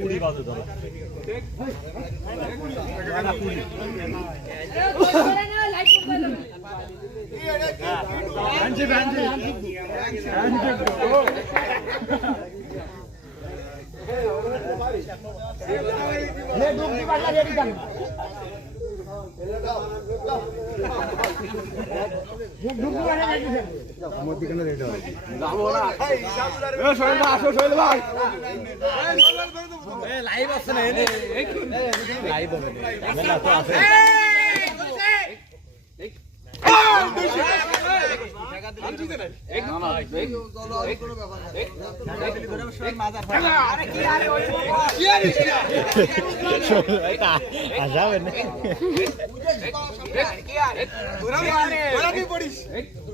কুড়ি বাজে ধরো লাইভ আছে না লাইভ হবে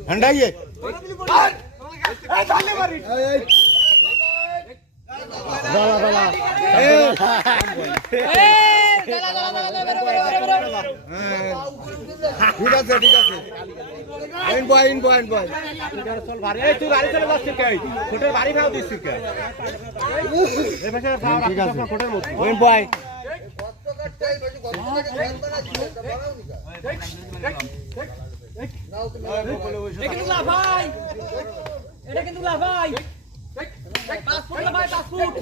ঠান্ডাইয়ে ঠিক আছে ঠিক আছে তুই গাড়ি চলে যাচ্ছিস কে ফোটের বাড়ি ভাড়া দিচ্ছিস কে বয় এটা কিন্তু লাভাই 5 ফুট লাভাই 5 ফুট